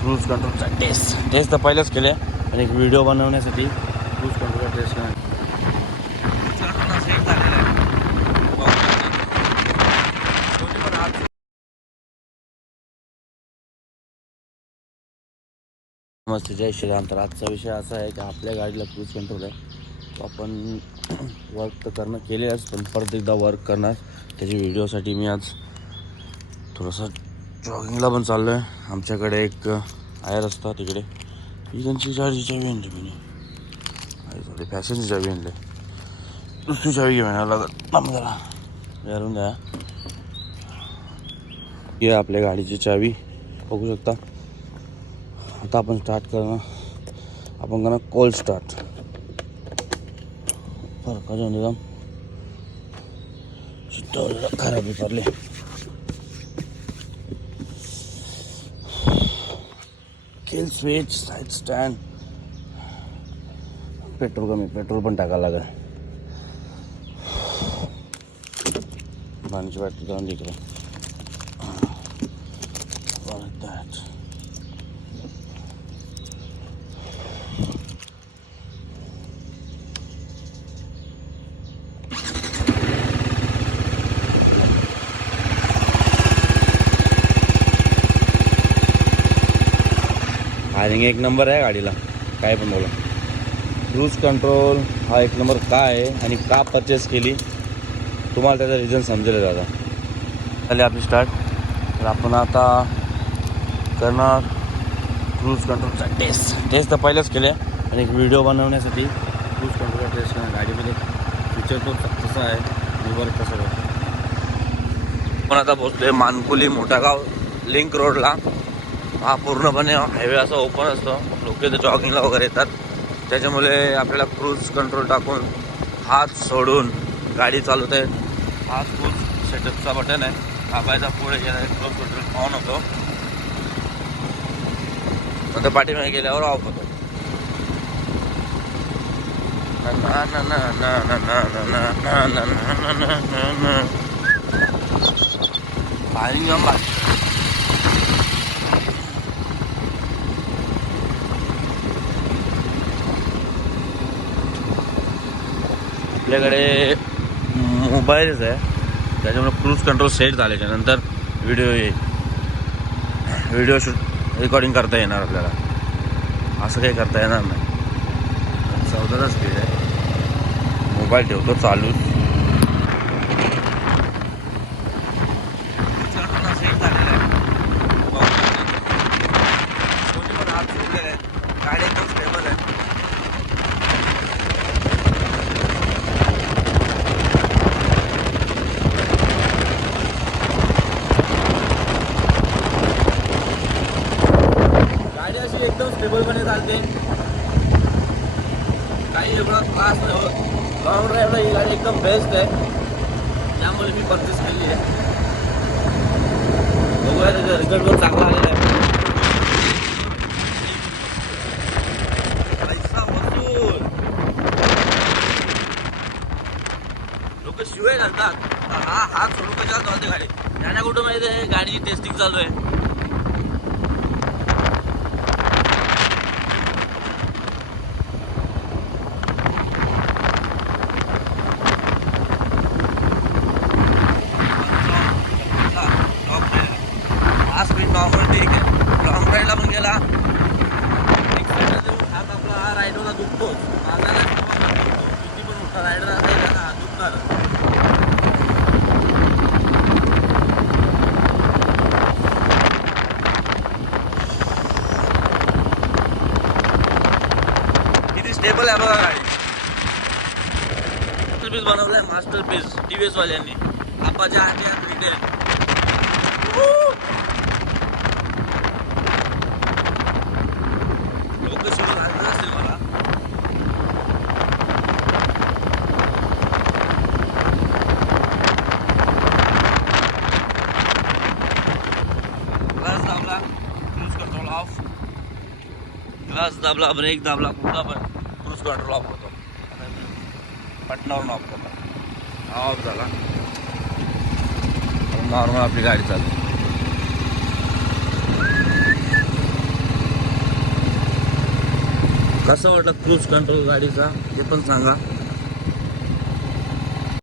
Cruise कंट्रोलचा taste तर पहिलेच केले आणि एक व्हिडिओ बनवण्यासाठी क्रूज कंट्रोलचा टेस्ट केला. नमस्ते, जय श्रीराम. तर आजचा विषय असा आहे की आपल्या गाडीला क्रूज कंट्रोल आहे, तो आपण वर्क तर करणं केलेलंच, पण परत एकदा वर्क करणार. त्याच्या व्हिडिओसाठी मी आज थोडंसं जॉगिंगला पण चाललो आहे. आमच्याकडे एक आयर असता तिकडे, ही त्यांची गाडीची चावी आणली मी, फॅशनची चावी आणली. दुसरी चावी घेऊन यावं लागत जरा घरून द्या. ही आपल्या गाडीची चावी बघू शकता. आता आपण स्टार्ट करणार, आपण करणार कोल्ड स्टार्ट. फरक निगम खराबी पडले. Kill switch, side stand, petrol पण टाकायला लागेल. पाण्याची बॅटरी जाऊन तिकडे. फायरिंग एक नंबर आहे गाडीला, काय पण बोला. क्रूज कंट्रोल हा एक नंबर का आहे आणि का परचेस केली, तुम्हाला त्याचा रिझन समजेल दादा. झाले आपली स्टार्ट. तर आपण आता करणार क्रूज कंट्रोलचा टेस्ट तर पहिलेच केले आणि एक व्हिडिओ बनवण्यासाठी क्रूज कंट्रोलचा टेस्ट करणार. गाडीमध्ये फीचर तो कसा आहे आणि वर्क कसं करतो. पण आता पोहोचतोय मानकुली मोठागाव लिंक रोडला. हा पूर्णपणे हायवे असा ओपन असतो, लोक इथं जॉगिंगला वगैरे येतात. त्याच्यामुळे आपल्याला क्रूज कंट्रोल टाकून हात सोडून गाडी चालवत आहे. हा क्रूज सेटअपचा बटन आहे, दाबायचा पुढे गेला क्रूज कंट्रोल ऑन होतो, नंतर पाठीमागे गेल्यावर ऑफ होतो. आपल्याकडे मोबाईलच आहे, त्याच्यामुळे क्रूज कंट्रोल सेट झाल्याच्या नंतर व्हिडिओ शूट रेकॉर्डिंग करता येणार आपल्याला. असं काही करता येणार नाही. 14चा स्पीड आहे. मोबाईल ठेवतो चालू. गाडी एकदम स्टेबल आहे. एकदम स्टेबलपणे चालते, काही एवढा त्रास नाही होत. लॉंग ड्राईव्हला ही गाडी एकदम बेस्ट आहे, त्यामुळे मी परचेस केली आहे. बघूया त्याचा रिझल्ट पण चांगला आलेला आहे. पैसा वसूल. लोक शिवाय घालतात, हा हात सोडून कशाला चालते गाडी. त्यांना कुठं माहिती आहे गाडीची टेस्टिंग चालू आहे. नॉर्मल ठीक आहे, लॉंग राईडला पण गेला एक साईडला देऊन हात आपला हा रायडरला दुखतोच. किती पण मोठा रायडर असेल ना, दुखणार. किती स्टेबल आहे बघा गाडी. मास्टरपीस बनवलाय, मास्टरपीस TVS वाल्यांनी. आपाच्या आधी रिटेल क्लास दाबला, ब्रेक दाबला, कुठला पण क्रूज कंट्रोल ऑफ होतो. पटनावरून ऑफ करतो, ऑफ झाला, नॉर्मल आपली गाडी चालते. कसा वाटला क्रूज कंट्रोल गाडीचा ते पण सांगा.